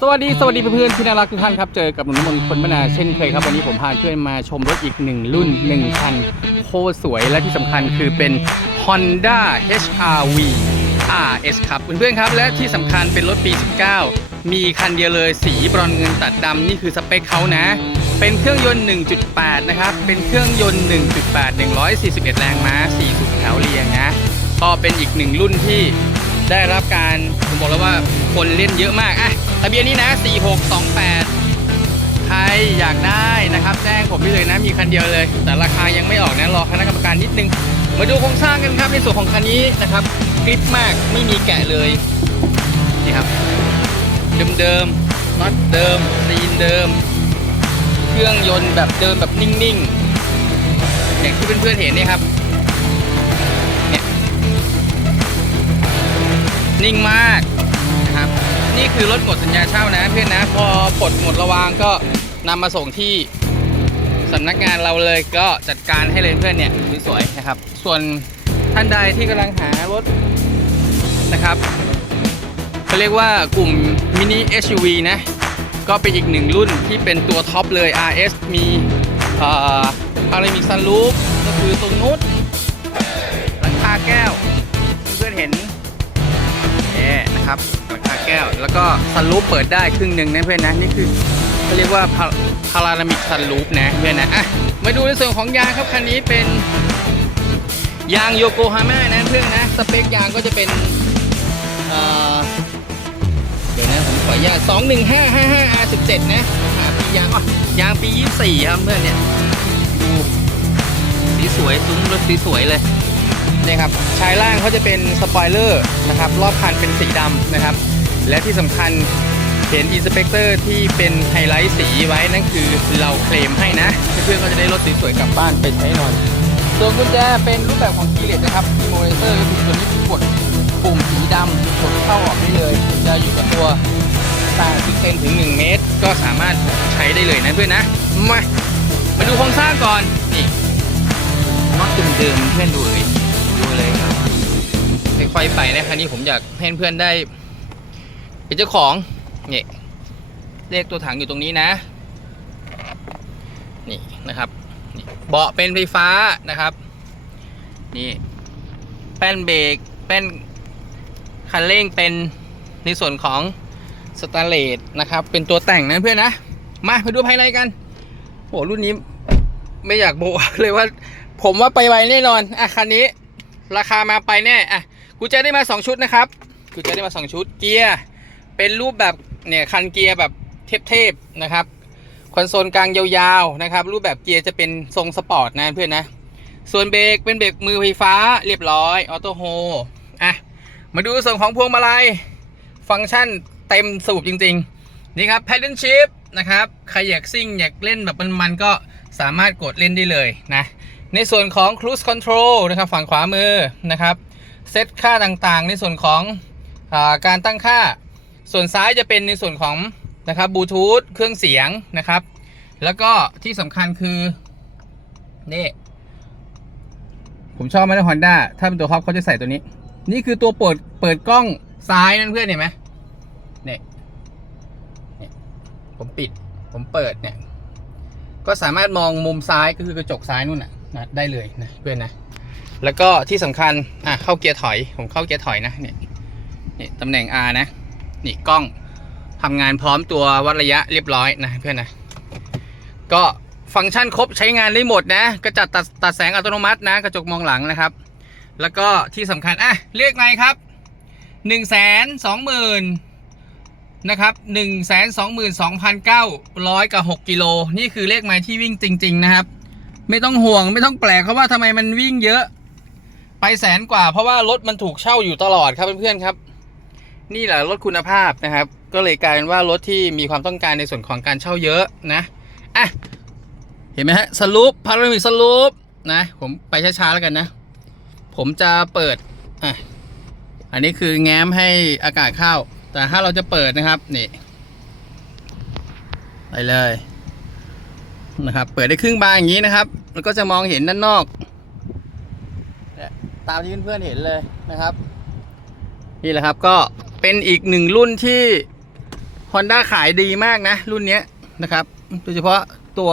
สวัสดีสวัสดีเพื่อนๆที่น่ารักทุกท่านครับ เจอกับหนุ่มมนคนบรรณาเช่นเคยครับ วันนี้ผมพาเพื่อนมาชมรถอีกหนึ่งรุ่นหนึ่งคันโคตรสวยและที่สำคัญคือเป็น Honda HRV RS ครับเพื่อนๆครับ และที่สำคัญเป็นรถปี 19 มีคันเดียวเลยสีบรอนเงินตัดดำนี่คือสเปคเขานะ เป็นเครื่องยนต์ 1.8 นะครับ เป็นเครื่องยนต์ 1.8 141 แรงม้า4สุดแถวเรียงนะก็เป็นอีกหนึ่งรุ่นที่ได้รับการผมบอกแล้วว่า คนเล่นเยอะมากอะทะเบียนนี้นะ 4628 ใครอยากได้นะครับ แจ้งผมได้เลยนะ มีคันเดียวเลย แต่ราคายังไม่ออกนะ รอคณะกรรมการนิดนึง มาดูโครงสร้างกันครับ ในส่วนของคันนี้นะครับกริปมากไม่มีแกะเลย นี่ครับ เดิมๆน็อตเดิมซีนเดิม เครื่องยนต์แบบเดิมแบบนิ่งๆ อย่างที่เพื่อนๆเห็นนี่ครับเนี่ยนิ่งมาก นะครับนี่คือรถหมดสัญญาเช่านะเพื่อนนะ พอปลดหมดระวางก็นำมาส่งที่สำนักงานเราเลยก็จัดการให้เลยเพื่อนเนี่ยสวยๆนะครับ ส่วนท่านใดที่กำลังหารถนะครับเขาเรียกว่ากลุ่มมินิ SUV นะ ก็เป็นอีกหนึ่งรุ่นที่เป็นตัวท็อปเลย RS มีเอ่อพารามิกซันรูฟก็คือตรงนู้นหลังคาแก้ว เพื่อนๆเห็นเนี่ยนะครับหลังคา แก้ว แล้วก็ซันรูฟเปิดได้ครึ่งหนึ่งนะเพื่อนนะนี่คือเขาเรียกว่าพารามิกซันรูฟนะเพื่อนนะอะมาดูในส่วนของยางครับคันนี้เป็นยางโยโกฮาม่านะเพื่อนนะสเปคยางก็จะเป็นเออเดี๋ยวนะผมขออนุญาต21555 R17 นะหาปียางอ๋อยางปี24ครับเพื่อนเนี่ยดูสีสวยซุ้มรถสีสวยเลยเนี่ยครับชายล่างเขาจะเป็นสปอยเลอร์นะครับ รอบคันเป็นสีดำนะครับ และที่สำคัญเห็นอินสเปกเตอร์ที่เป็นไฮไลท์สีไว้นั่นคือเราเคลมให้นะ เพื่อนๆก็จะได้รถสวยๆกลับบ้านไปใช้นอนส่วนกุญแจเป็นรูปแบบของคีเลสนะครับอีโมเลเตอร์ก็คือตัวนี้กดปุ่มสีดำกดเข้าออกได้เลยจะอยู่กับตัว80เซนถึง 1 เมตร ก็สามารถใช้ได้เลยนะเพื่อนนะ มา มาดูโครงสร้างก่อน นี่น็อตเดิมๆเพื่อนดูเลย ดูเลยครับค่อยๆไปนะคันนี้ผมอยากให้เพื่อนได้ เป็นเจ้าของนี่เลขตัวถังอยู่ตรงนี้นะ นี่นะครับเบาะเป็นไฟฟ้านะครับ นี่แป้นเบรกแป้นคันเร่งเป็นในส่วนของสแตนเลสนะครับ เป็นตัวแต่งนะเพื่อนนะ มาไปดูภายในกันโหรุ่นนี้ไม่อยากโบเลยว่า ผมว่าไปไวแน่นอนอะคันนี้ ราคามาไปแน่อะกูจะได้มา 2 ชุดนะครับกูจะได้มา 2 ชุดเกียร์ เป็นรูปแบบเนี่ยคันเกียร์แบบเทพๆนะครับคอนโซลกลางยาวๆนะครับ รูปแบบเกียร์จะเป็นทรงสปอร์ตนะเพื่อนนะ ส่วนเบรกเป็นเบรกมือไฟฟ้าเรียบร้อยออโต้โฮอะมาดูส่วนของพวงมาลัยฟังก์ชันเต็มสูบจริงๆ นี่ครับ paddle shift นะครับใครอยากซิ่งอยากเล่นแบบมันๆก็สามารถกดเล่นได้เลยนะ ในส่วนของ cruise control นะครับฝั่งขวามือนะครับ เซตค่าต่างๆ ในส่วนของอาการตั้งค่า ส่วนซ้ายจะเป็นในส่วนของนะครับบลูทูธเครื่องเสียงนะครับ แล้วก็ที่สำคัญคือนี่ผมชอบมาในฮอนด้าถ้าเป็นตัวท็อปเขาจะใส่ตัวนี้ นี่คือตัวเปิดเปิดกล้องซ้ายนั่นเพื่อนเห็นไหมเนี่ยเนี่ยผมปิด ผมเปิดเนี่ย ก็สามารถมองมุมซ้ายก็คือกระจกซ้ายนู่นน่ะนะได้เลยนะเพื่อนนะ แล้วก็ที่สำคัญอะเข้าเกียร์ถอย ผมเข้าเกียร์ถอยนะเนี่ยนี่ตำแหน่ง R นะ นี่กล้องทำงานพร้อมตัววัดระยะเรียบร้อยนะเพื่อนนะ ก็ฟังก์ชันครบใช้งานได้หมดนะกระจัดตัดตัดแสงอัตโนมัตินะ กระจกมองหลังนะครับ แล้วก็ที่สำคัญอะเรียกไงครับหนึ่งแสนสองหมื่นนะครับหนึ่งแสนสองหมื่นสองพันเก้าร้อยกับหกกิโลนี่คือเลขไม้ที่วิ่งจริง ๆ นะครับ ไม่ต้องห่วงไม่ต้องแปลกเพราะว่าทำไมมันวิ่งเยอะ ไปแสนกว่าเพราะว่ารถมันถูกเช่าอยู่ตลอดครับเพื่อนๆครับ นี่แหละรถคุณภาพนะครับ ก็เลยกลายเป็นว่ารถที่มีความต้องการในส่วนของการเช่าเยอะนะอะเห็นไหมฮะสลูปพารามิกสลูปนะผมไปช้าๆแล้วกันนะ ผมจะเปิดอะอันนี้คือแง้มให้อากาศเข้า แต่ถ้าเราจะเปิดนะครับนี่ไปเลยนะครับเปิดได้ครึ่งบานอย่างนี้นะครับ แล้วก็จะมองเห็นด้านนอก ตามที่เพื่อนๆเห็นเลยนะครับ นี่แหละครับก็เป็นอีกหนึ่งรุ่นที่ Honda ขายดีมากนะ รุ่นนี้นะครับ โดยเฉพาะตัว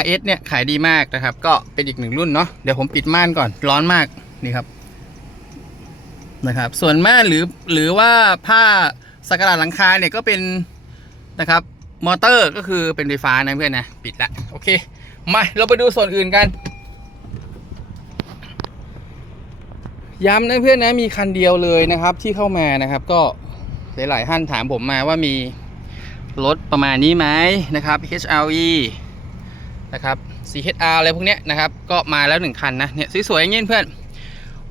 RS เนี่ยขายดีมากนะครับ ก็เป็นอีกหนึ่งรุ่นเนาะเดี๋ยวผมปิดม่านก่อนร้อนมากนี่ครับนะครับ ส่วนม่านหรือหรือว่าผ้าสักการะหลังคาเนี่ยก็เป็นนะครับมอเตอร์ก็คือเป็นไฟฟ้านะเพื่อนนะ ปิดละโอเค มาเราไปดูส่วนอื่นกัน ย้ำนะเพื่อนนะมีคันเดียวเลยนะครับที่เข้ามานะครับก็หลายๆท่านถามผมมาว่ามีรถประมาณนี้ไหมนะครับ HRE นะครับ CHR อะไรพวกเนี้ยนะครับก็มาแล้วหนึ่งคันนะเนี่ยสวยๆอย่างนี้เพื่อน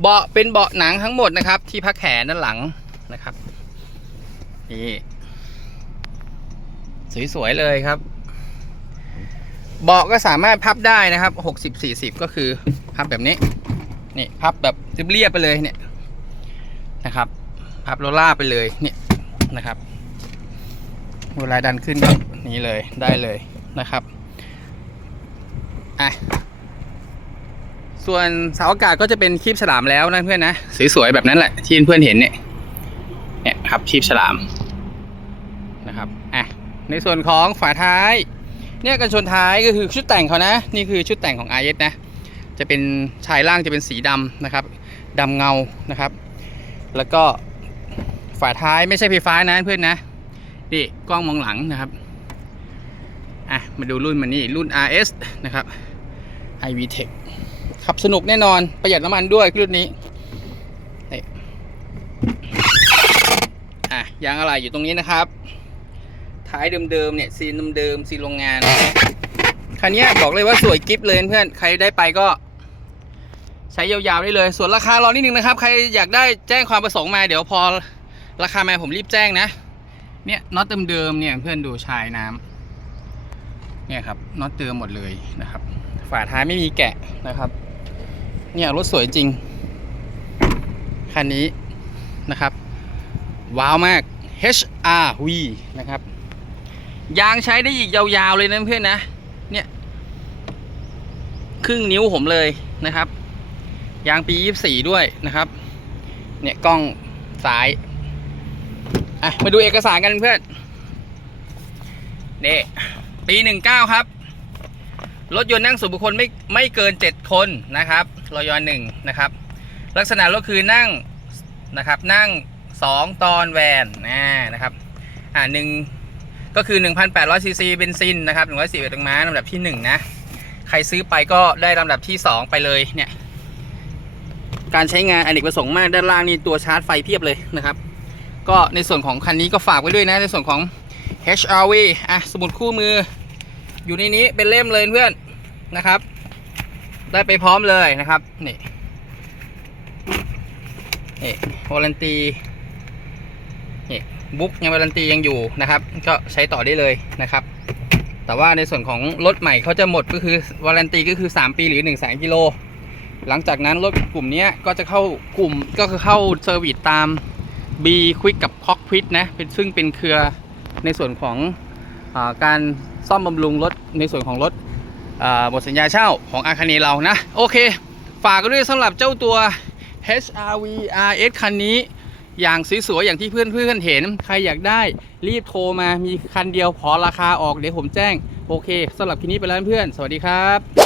เบาะเป็นเบาะหนังทั้งหมดนะครับ ที่พักแขนด้านหลังนะครับนี่สวยๆเลยครับเบาะก็สามารถพับได้นะครับ 60 40 ก็คือพับแบบนี้ นี่พับแบบเรียบไปเลยเนี่ยนะครับ พับโรล่าไปเลยเนี่ยนะครับเวลาดันขึ้นก็นี่เลยได้เลยนะครับอะส่วนเสาอากาศก็จะเป็นคีบฉลามแล้วนะเพื่อนนะสวยๆแบบนั้นแหละที่เพื่อนเห็นเนี่ยเนี่ยครับคีบฉลามนะครับอะในส่วนของฝาท้าย เนี่ยกันชนท้ายก็คือชุดแต่งเขานะ นี่คือชุดแต่งของ RS นะ จะเป็นชายล่างจะเป็นสีดำนะครับดำเงานะครับ แล้วก็ฝาท้ายไม่ใช่ไฟฟ้านะเพื่อนนะนี่กล้องมองหลังนะครับอะมาดูรุ่นมันนี่รุ่น RS นะครับ iV Tech ขับสนุกแน่นอนประหยัดน้ำมันด้วยรุ่นนี้นี่อะยางอะไรอยู่ตรงนี้นะครับ ท้ายเดิมๆเนี่ยซีนเดิมๆซีนโรงงานคันนี้บอกเลยว่าสวยกิฟเลยเพื่อนใครได้ไปก็ ใช้ยาวๆได้เลย ส่วนราคารอนิดนึงนะครับ ใครอยากได้แจ้งความประสงค์มาเดี๋ยวพอราคามาผมรีบแจ้งนะ เนี่ยน็อตเดิมๆเนี่ยเพื่อนดูชายน้ำเนี่ยครับน็อตเดิมหมดเลยนะครับ ฝาท้ายไม่มีแกะนะครับ เนี่ยรถสวยจริงคันนี้นะครับ ว้าวมาก HRV นะครับยางใช้ได้อีกยาวๆเลยนะเพื่อนนะ เนี่ย ครึ่งนิ้วผมเลยนะครับ ยางปี 24 ด้วยนะครับ เนี่ยกล้องซ้าย อะ มาดูเอกสารกันเพื่อนเนี่ปี 19 ครับ รถยนต์นั่งส่วนบุคคลไม่ไม่เกิน 7 คนนะครับรอยหนึ่งนะครับ ลักษณะรถคือนั่งนะครับนั่ง 2 ตอนแวนนะนะครับ อ่าหนึ่งก็คือ 1,800ซีซีเบนซินนะครับ141แรงม้าลำดับที่ 1 นะ ใครซื้อไปก็ได้ลำดับที่ 2 ไปเลยเนี่ย การใช้งานอเนกประสงค์มากด้านล่างนี่ตัวชาร์จไฟเพียบเลยนะครับ ก็ในส่วนของคันนี้ก็ฝากไว้ด้วยนะในส่วนของ HRV อะสมุดคู่มือ อยู่ในนี้เป็นเล่มเลยเพื่อนนะครับ ได้ไปพร้อมเลยนะครับนี่นี่วารันตีนี่บุ๊กยังวารันตียังอยู่นะครับ ก็ใช้ต่อได้เลยนะครับ แต่ว่าในส่วนของรถใหม่เขาจะหมดก็คือวารันตีก็คือ 3 ปีหรือ1 0 0 0 0แสนกิโล หลังจากนั้นรถกลุ่มนี้ก็จะเข้ากลุ่มก็คือเข้าเซอร์วิสตาม B Quick กับ Cockpit นะเป็นซึ่งเป็นเครือในส่วนของอาการซ่อมบำรุงรถในส่วนของรถหมดสัญญาเช่าของอาคาเนเรานะ โอเค ฝากกันด้วยสำหรับเจ้าตัว HRV RS คันนี้อย่างสวยๆ อย่างที่เพื่อนๆเห็น ใครอยากได้รีบโทรมามีคันเดียวพอราคาออกเดี๋ยวผมแจ้ง โอเคสำหรับคลิปนี้ไปแล้วเพื่อน สวัสดีครับ